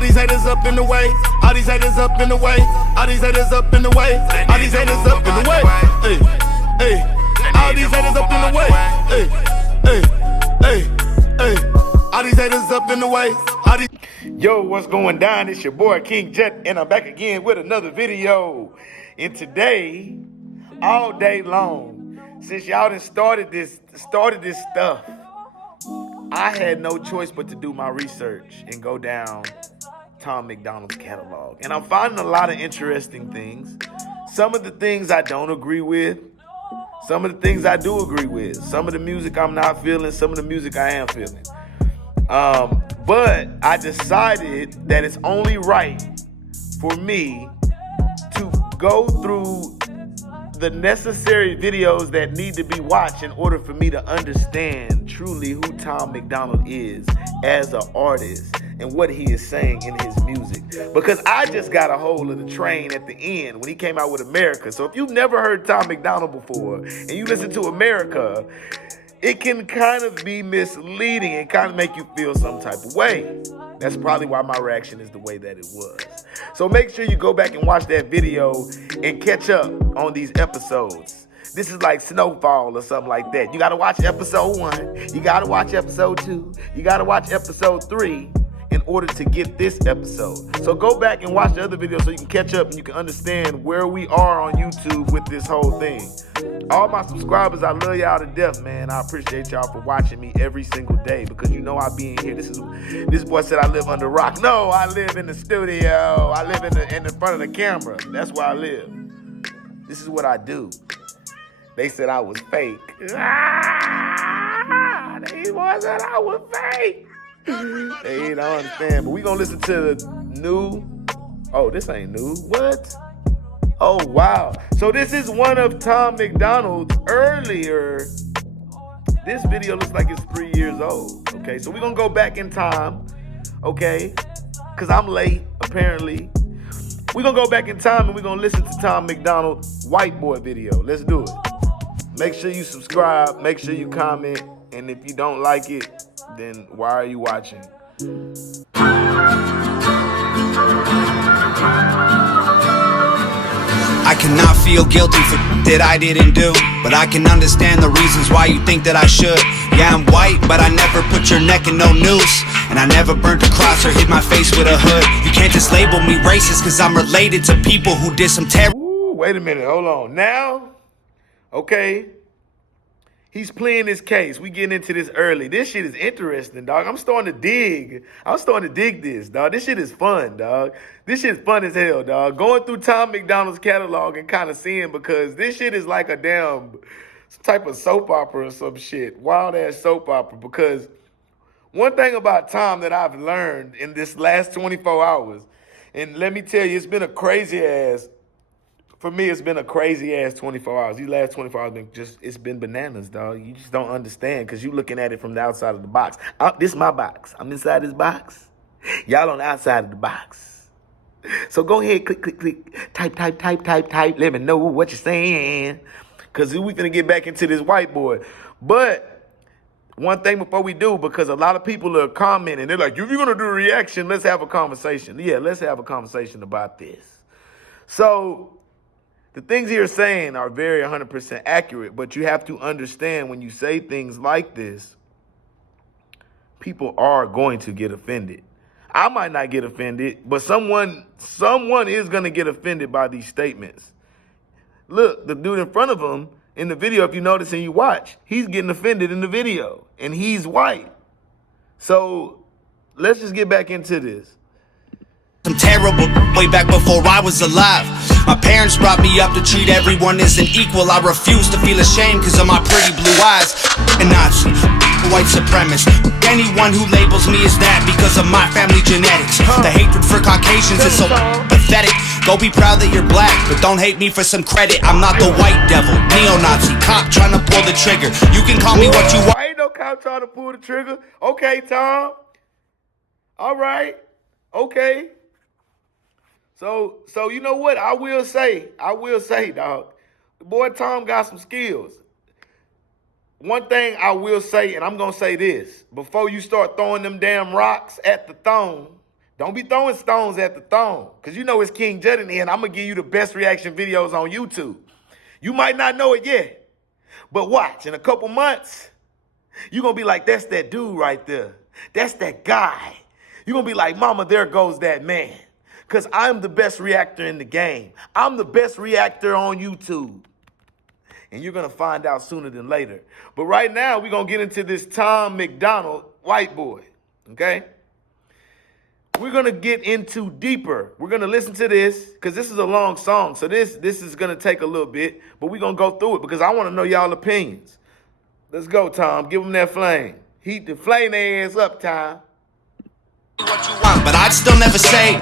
All these haters up in the way. All these haters up in the way. All these haters up in the way. All these haters up in the way. Hey, hey. All these haters up in the way. Hey, hey, hey, hey. All these haters up in the way. All these. Yo, what's going down? It's your boy King Jet, and I'm back again with another video. And today, all day long, since y'all done started this stuff, I had no choice but to do my research and go down Tom Macdonald's catalog. And I'm finding a lot of interesting things. Some of the things I don't agree with. Some of the things I do agree with. Some of the music I'm not feeling. Some of the music I am feeling. But I decided that it's only right for me to go through the necessary videos that need to be watched in order for me to understand truly who Tom Macdonald is as an artist and what he is saying in his music. Because I just got a hold of the train at the end when he came out with America. So if you've never heard Tom Macdonald before and you listen to America, it can kind of be misleading and kind of make you feel some type of way. That's probably why my reaction is the way that it was. So make sure you go back and watch that video and catch up on these episodes. This is like Snowfall or something like that. You got to watch episode 1. You got to watch episode 2. You got to watch episode 3 in order to get this episode. So go back and watch the other videos so you can catch up and you can understand where we are on YouTube with this whole thing. All my subscribers, I love y'all to death, man. I appreciate y'all for watching me every single day because you know I be in here. This boy said I live under a rock. No, I live in the studio. I live in the front of the camera. That's where I live. This is what I do. They said I was fake. These boys said I was fake. They don't understand, but we gonna listen to the new. Oh, this ain't new. What? Oh, wow. So this is one of Tom Macdonald's earlier. This video looks like it's 3 years old. Okay, so we're gonna go back in time. Okay, because I'm late, apparently. We're gonna go back in time and we're gonna listen to Tom Macdonald's White Boy video. Let's do it. Make sure you subscribe, make sure you comment, and if you don't like it, then why are you watching? I cannot feel guilty for that I didn't do, but I can understand the reasons why you think that I should. Yeah, I'm white, but I never put your neck in no noose, and I never burnt a cross or hit my face with a hood. You can't just label me racist cause I'm related to people who did some terrible. Wait a minute, hold on. Now, okay, he's playing his case. We getting into this early. This shit is interesting, dog. I'm starting to dig this, dog. This shit is fun, dog. This shit is fun as hell, dog. Going through Tom Macdonald's catalog and kind of seeing, because this shit is like a damn some type of soap opera or some shit. Wild ass soap opera. Because one thing about Tom that I've learned in this last 24 hours, and let me tell you, it's been a crazy ass. For me, it's been a crazy-ass 24 hours. These last 24 hours, it's been bananas, dog. You just don't understand because you looking at it from the outside of the box. This is my box. I'm inside this box. Y'all on the outside of the box. So go ahead, click, type. Let me know what you're saying because we finna get back into this white boy. But one thing before we do, because a lot of people are commenting. They're like, if you're going to do a reaction, let's have a conversation. Yeah, let's have a conversation about this. So the things you're saying are very 100% accurate, but you have to understand when you say things like this, people are going to get offended. I might not get offended, but someone is going to get offended by these statements. Look, the dude in front of him in the video, if you notice and you watch, he's getting offended in the video, and he's white. So let's just get back into this. Some terrible way back before I was alive. My parents brought me up to treat everyone as an equal. I refuse to feel ashamed because of my pretty blue eyes. A Nazi, white supremacist, anyone who labels me as that because of my family genetics. The hatred for Caucasians is so pathetic. Go be proud that you're black, but don't hate me for some credit. I'm not the white devil, neo-Nazi, cop trying to pull the trigger. You can call me what you want. Ain't no cop trying to pull the trigger. Okay, Tom. All right. Okay. So you know what? I will say, dog, the boy Tom got some skills. One thing I will say, and I'm going to say this, before you start throwing them damn rocks at the throne, Don't be throwing stones at the throne, because you know it's King Jut in here, and I'm going to give you the best reaction videos on YouTube. You might not know it yet, but watch. In a couple months, you're going to be like, that's that dude right there. That's that guy. You're going to be like, mama, there goes that man. Because I'm the best reactor in the game. I'm the best reactor on YouTube. And you're going to find out sooner than later. But right now, we're going to get into this Tom Macdonald white boy. Okay? We're going to get into deeper. We're going to listen to this because this is a long song. So this is going to take a little bit. But we're going to go through it because I want to know y'all opinions. Let's go, Tom. Give them that flame. Heat the flame their ass up, Tom. What you want, but I'd still never say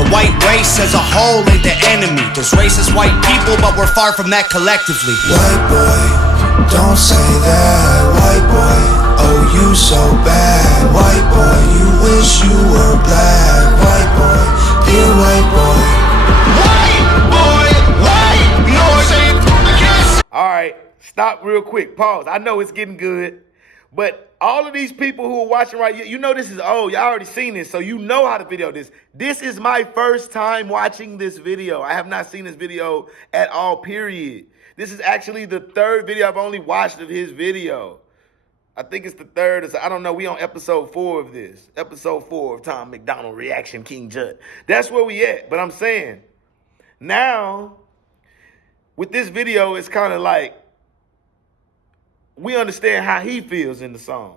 the white race as a whole ain't the enemy. There's racist white people, but we're far from that collectively. White boy, don't say that. White boy, oh you so bad. White boy, you wish you were black. White boy, dear white boy. White boy, white, no. All right, stop real quick. Pause. I know it's getting good, but all of these people who are watching right, you know this is old. Y'all already seen this, so you know how to video this. This is my first time watching this video. I have not seen this video at all, period. This is actually the third video I've only watched of his video. I think it's the third. I don't know. We on episode 4 of this. Episode 4 of Tom Macdonald Reaction King Jut. That's where we at. But I'm saying, now, with this video, it's kind of like, we understand how he feels in the song.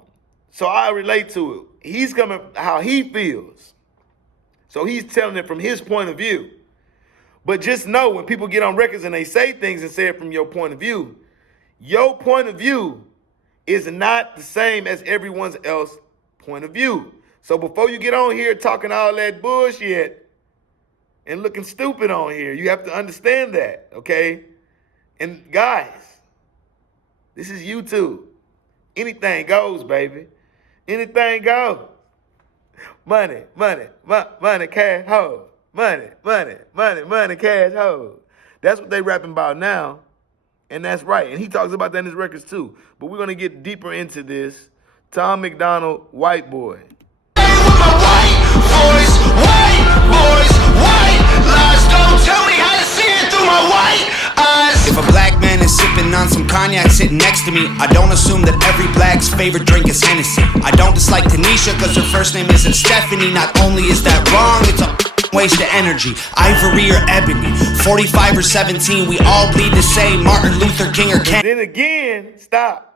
So I relate to it. He's coming how he feels. So he's telling it from his point of view. But just know when people get on records and they say things and say it from your point of view, your point of view is not the same as everyone else's point of view. So before you get on here talking all that bullshit and looking stupid on here, you have to understand that, okay? And guys, this is YouTube. Anything goes, baby. Anything goes. Money, money, money, cash, ho. Money, money, money, money, cash, ho. That's what they rapping about now. And that's right. And he talks about that in his records too. But we're going to get deeper into this. Tom Macdonald, white boy. If a black man is sipping on some cognac sitting next to me, I don't assume that every black's favorite drink is Hennessy. I don't dislike Tanisha because her first name isn't Stephanie. Not only is that wrong, it's a waste of energy. Ivory or ebony, 45 or 17, we all bleed the same. Martin Luther King or Ken. Then again, stop.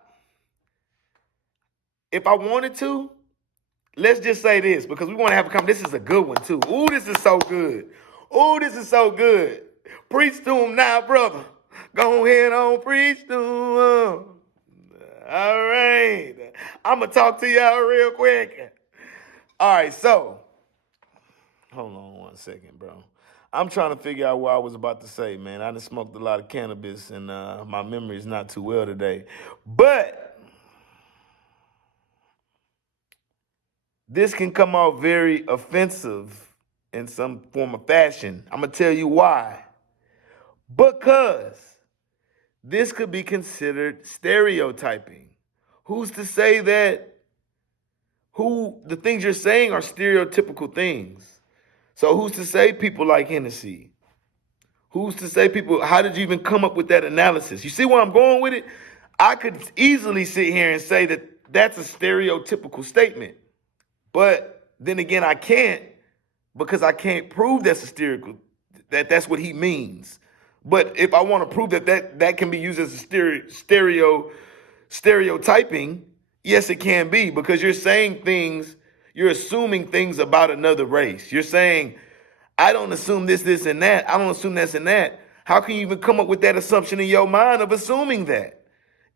If I wanted to, let's just say this, because we want to have a conversation. This is a good one too. Ooh, this is so good. Ooh, this is so good. Preach to him now, brother. Go ahead on, preach to him. All right. I'm going to talk to y'all real quick. All right, so. Hold on 1 second, bro. I'm trying to figure out what I was about to say, man. I done smoked a lot of cannabis, and my memory is not too well today. But this can come out very offensive in some form of fashion. I'm going to tell you why. Because this could be considered stereotyping. Who's to say that the things you're saying are stereotypical things? So who's to say people like Hennessy? Who's to say people, how did you even come up with that analysis? You see where I'm going with it? I could easily sit here and say that that's a stereotypical statement. But then again, I can't, because I can't prove that's a that's what he means. But if I want to prove that can be used as a stereotyping, yes, it can be, because you're saying things, you're assuming things about another race. You're saying, I don't assume this, and that. I don't assume this and that. How can you even come up with that assumption in your mind of assuming that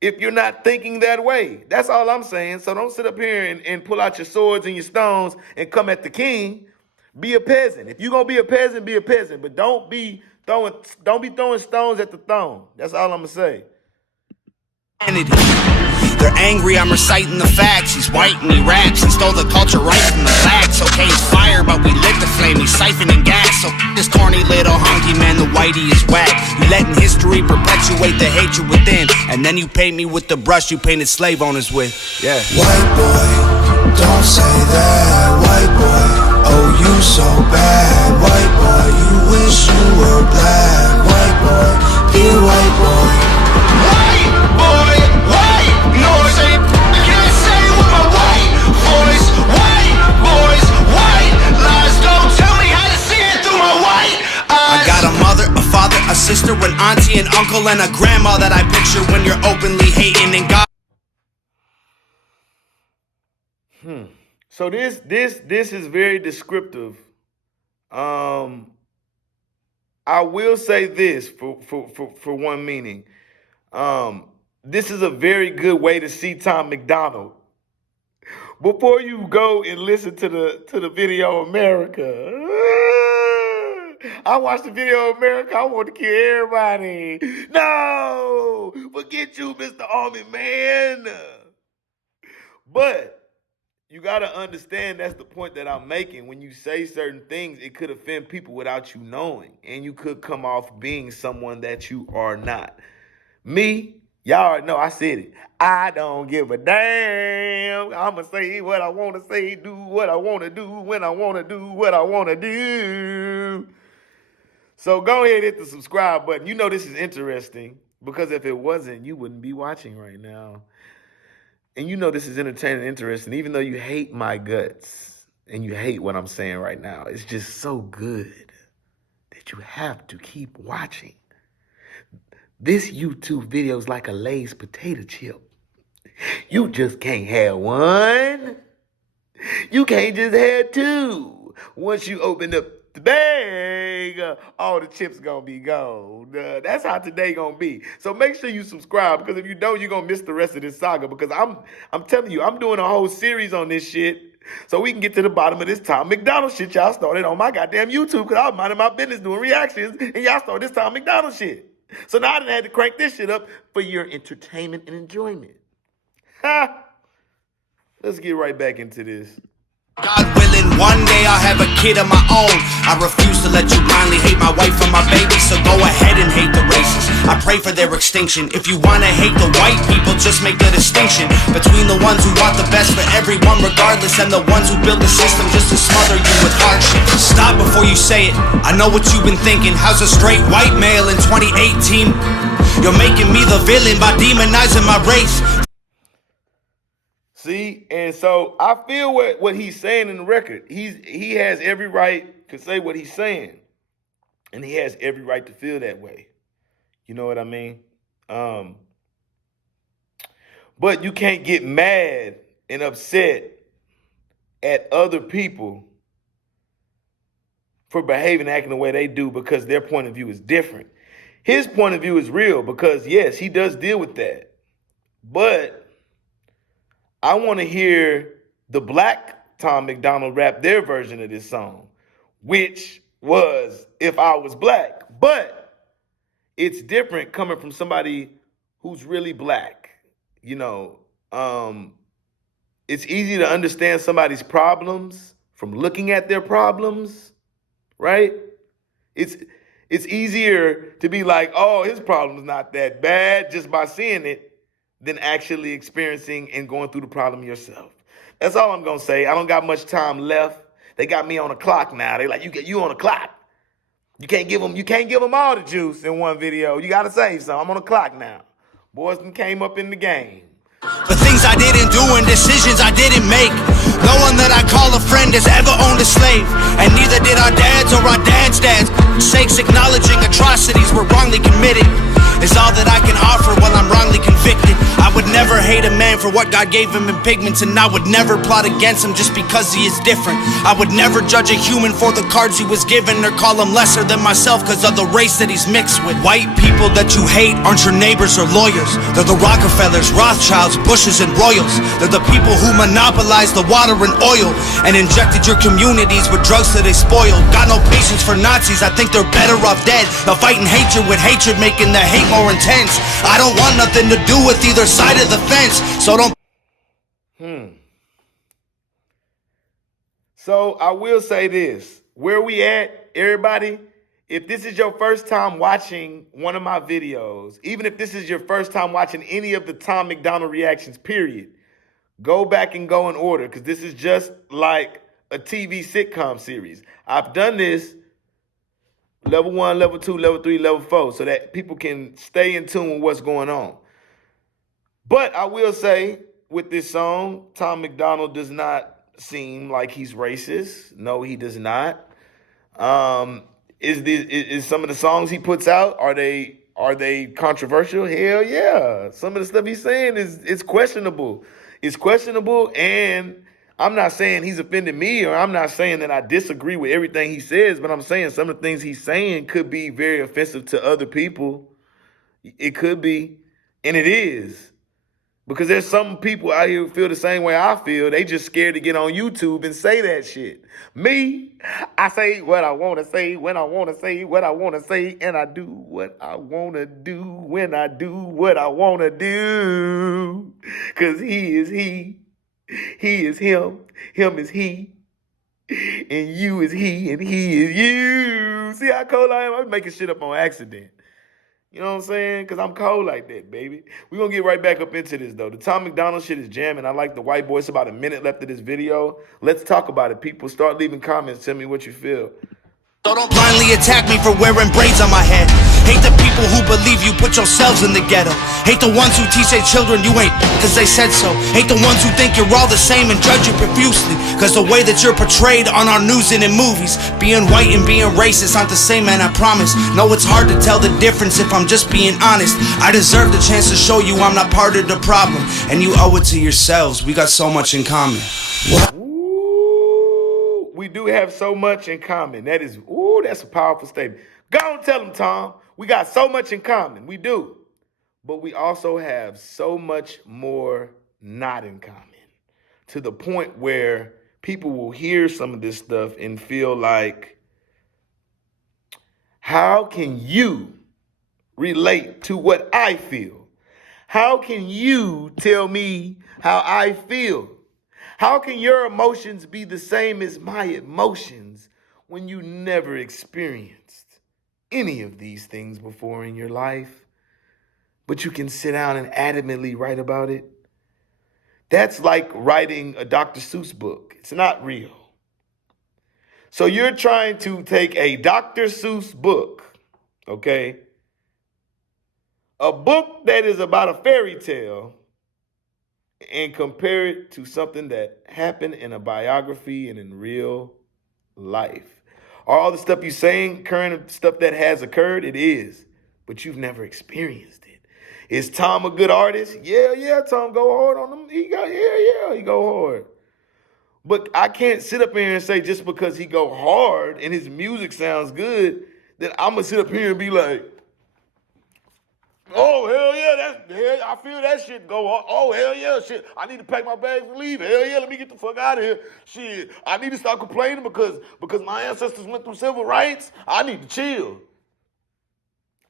if you're not thinking that way? That's all I'm saying. So don't sit up here and pull out your swords and your stones and come at the king. Be a peasant. If you're going to be a peasant, be a peasant. But don't be throwing stones at the throne. That's all I'm going to say. They're angry, I'm reciting the facts. He's white and he raps and stole the culture right from the blacks. Okay, he's fire, but we lit the flame. He's siphoning gas. So this corny little honky man, the whitey is whack. You letting history perpetuate the hatred within, and then you paint me with the brush you painted slave owners with. Yeah. White boy, don't say that. White boy, oh you so bad. White boy, you wish you were black. White boy, dear white boy. White boy, white noise. I can't say with my white voice. White boys, white lies. Don't tell me how to see it through my white eyes. I got a mother, a father, a sister, an auntie, an uncle, and a grandma that I picture when you're openly hating and God. So this is very descriptive. I will say this for one meaning. This is a very good way to see Tom Macdonald. Before you go and listen to the video America. I watched the video America. I want to kill everybody. No, forget you, Mr. Army Man. But you got to understand that's the point that I'm making. When you say certain things, it could offend people without you knowing. And you could come off being someone that you are not. Me, y'all already know I said it. I don't give a damn. I'ma say what I want to say, do what I want to do, when I want to do what I want to do. So go ahead and hit the subscribe button. You know this is interesting because if it wasn't, you wouldn't be watching right now. And you know this is entertaining and interesting, even though you hate my guts and you hate what I'm saying right now. It's just so good that you have to keep watching. This YouTube video is like a Lay's potato chip. You just can't have one. You can't just have two. Once you open up the bag, all the chips gonna be gone. That's how today gonna be. So make sure you subscribe, because if you don't, you're gonna miss the rest of this saga. Because I'm telling you, I'm doing a whole series on this shit, so we can get to the bottom of this Tom Macdonald shit y'all started on my goddamn YouTube. Because I was minding my business doing reactions, and y'all started this Tom Macdonald shit. So now I done had to crank this shit up for your entertainment and enjoyment. Ha! Let's get right back into this. God willing, one day I'll have a kid of my own. I refuse to let you blindly hate my wife and my baby, so go ahead and hate the races. I pray for their extinction. If you wanna hate the white people, just make the distinction between the ones who want the best for everyone regardless, and the ones who build the system just to smother you with hardship. Stop before you say it. I know what you've been thinking. How's a straight white male in 2018? You're making me the villain by demonizing my race. See, and so I feel what he's saying in the record. He has every right to say what he's saying, and he has every right to feel that way. You know what I mean? But you can't get mad and upset at other people for behaving, acting the way they do, because their point of view is different. His point of view is real because, yes, he does deal with that. But I want to hear the black Tom Macdonald rap their version of this song, which was If I Was Black. But it's different coming from somebody who's really black. You know, it's easy to understand somebody's problems from looking at their problems, right? It's easier to be like, oh, his problem's not that bad just by seeing it, than actually experiencing and going through the problem yourself. That's all I'm gonna say. I don't got much time left. They got me on the clock now. They like, you on the clock. You can't give them all the juice in one video. You gotta save some. I'm on the clock now. Boys came up in the game. The things I didn't do and decisions I didn't make. No one that I call a friend has ever owned a slave, and neither did our dads or our dads' dads. Sakes, acknowledging atrocities were wrongly committed is all that I can offer while I'm wrongly convicted. I would never hate a man for what God gave him in pigments, and I would never plot against him just because he is different. I would never judge a human for the cards he was given, or call him lesser than myself because of the race that he's mixed with. White people that you hate aren't your neighbors or lawyers. They're the Rockefellers, Rothschilds, Bushes, and Royals. They're the people who monopolized the water and oil and injected your communities with drugs that they spoiled. Got no patience for Nazis, I think they're better off dead. They're fighting hatred with hatred, making the hate more intense. I don't want nothing to do with either side of the fence, so don't. So I will say this. Where we at, everybody? If this is your first time watching one of my videos, even if this is your first time watching any of the Tom Macdonald reactions, period, go back and go in order, because this is just like a TV sitcom series. I've done this level 1, level 2, level 3, level 4, so that people can stay in tune with what's going on. But I will say, with this song, Tom Macdonald does not seem like he's racist. No, he does not. Is some of the songs he puts out, are they controversial? Hell yeah. Some of the stuff he's saying is questionable. It's questionable, and I'm not saying he's offended me, or I'm not saying that I disagree with everything he says, but I'm saying some of the things he's saying could be very offensive to other people. It could be, and it is. Because there's some people out here who feel the same way I feel. They just scared to get on YouTube and say that shit. Me, I say what I want to say, when I want to say what I want to say, and I do what I want to do when I do what I want to do. Because he is he is him is he, and you is he, and he is you. See how cold I am? I'm making shit up on accident. You know what I'm saying? Because I'm cold like that, baby. We're going to get right back up into this, though. The Tom Macdonald shit is jamming. I like the white boy. It's about a minute left of this video. Let's talk about it. People, start leaving comments. Tell me what you feel. So don't blindly attack me for wearing braids on my head. Hate the people who believe you put yourselves in the ghetto. Hate the ones who teach their children you ain't cause they said so. Hate the ones who think you're all the same and judge you profusely cause the way that you're portrayed on our news and in movies. Being white and being racist aren't the same, man, I promise. No, it's hard to tell the difference if I'm just being honest. I deserve the chance to show you I'm not part of the problem, and you owe it to yourselves. We got so much in common. We do have so much in common. That's a powerful statement. Go on, tell them, Tom. We got so much in common. We do. But we also have so much more not in common. To the point where people will hear some of this stuff and feel like, how can you relate to what I feel? How can you tell me how I feel? How can your emotions be the same as my emotions when you never experienced any of these things before in your life, but you can sit down and adamantly write about it? That's like writing a Dr. Seuss book. It's not real. So you're trying to take a Dr. Seuss book, okay? A book that is about a fairy tale, and compare it to something that happened in a biography and in real life. Are all the stuff you're saying current stuff that has occurred? It is, but you've never experienced it. Is Tom a good artist? Yeah, Tom go hard on them. He go hard. But I can't sit up here and say just because he go hard and his music sounds good, that I'm gonna sit up here and be like, oh, hell yeah, I feel that shit go on. Oh, hell yeah, shit, I need to pack my bags and leave. Hell yeah, let me get the fuck out of here. Shit, I need to start complaining because my ancestors went through civil rights. I need to chill.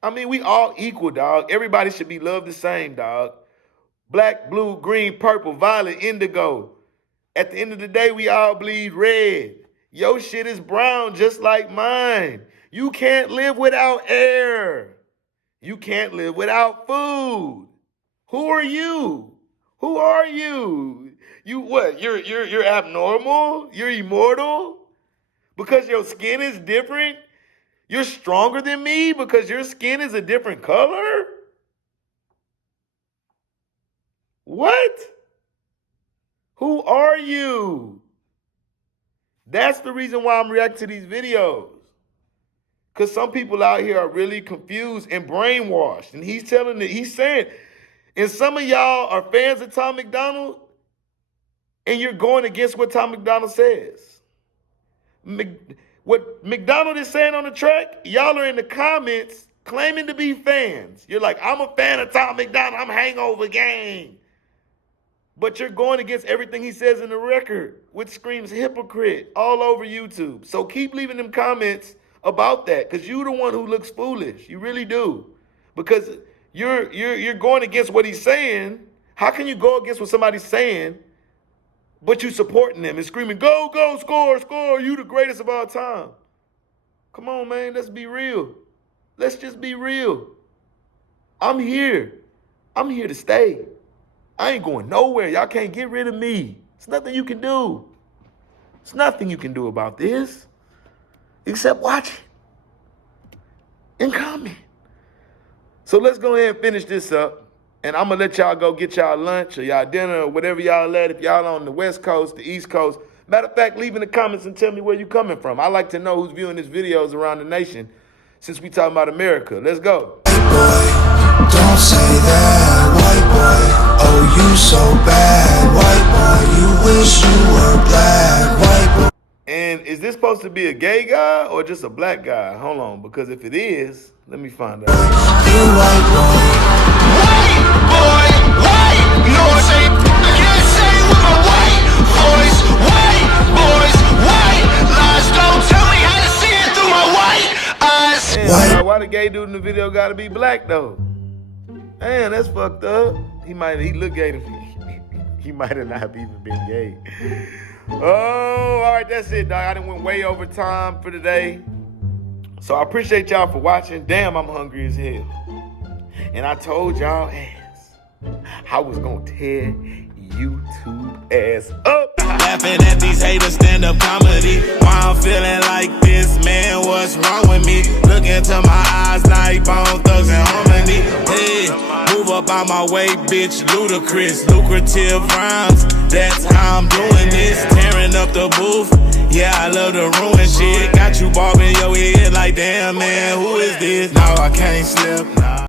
I mean, we all equal, dog. Everybody should be loved the same, dog. Black, blue, green, purple, violet, indigo. At the end of the day, we all bleed red. Your shit is brown just like mine. You can't live without air. You can't live without food. Who are you? Who are you? You what? You're abnormal? You're immortal? Because your skin is different? You're stronger than me because your skin is a different color? What? Who are you? That's the reason why I'm reacting to these videos. Because some people out here are really confused and brainwashed. And he's saying, and some of y'all are fans of Tom Macdonald, and you're going against what Tom Macdonald says. What Macdonald is saying on the track, y'all are in the comments claiming to be fans. You're like, I'm a fan of Tom Macdonald, I'm Hangover Gang. But you're going against everything he says in the record, which screams hypocrite all over YouTube. So keep leaving them comments about that, because you're the one who looks foolish. You really do. Because you're going against what he's saying. How can you go against what somebody's saying, but you supporting them and screaming, go, score, you the greatest of all time? Come on, man, let's be real. Let's just be real. I'm here. I'm here to stay. I ain't going nowhere. Y'all can't get rid of me. There's nothing you can do. There's nothing you can do about this except watch it and comment. So let's go ahead and finish this up. And I'm going to let y'all go get y'all lunch or y'all dinner or whatever y'all at. If y'all on the West Coast, the East Coast. Matter of fact, leave in the comments and tell me where you coming from. I like to know who's viewing these videos around the nation since we talking about America. Let's go. White boy, don't say that. White boy, oh you so bad. White boy, you wish you were black. White boy. And is this supposed to be a gay guy or just a black guy? Hold on, because if it is, let me find out. You white boy. Why the gay dude in the video gotta be black though? Man, that's fucked up. He look gay to me. He might have not even been gay. Oh, all right, that's it, dog. I done went way over time for today. So I appreciate y'all for watching. Damn, I'm hungry as hell. And I told y'all ass I was gonna tear YouTube ass up. Laughing at these haters, stand-up comedy. Why I'm feeling like this, man, what's wrong with me? Look into my eyes like Bone Thugs and Harmony. Hey, move up out my way, bitch, ludicrous. Lucrative rhymes, that's how I'm doing this. Tearing up the booth, yeah, I love to ruin shit. Got you bobbing your head like, damn, man, who is this? No, I can't slip, nah.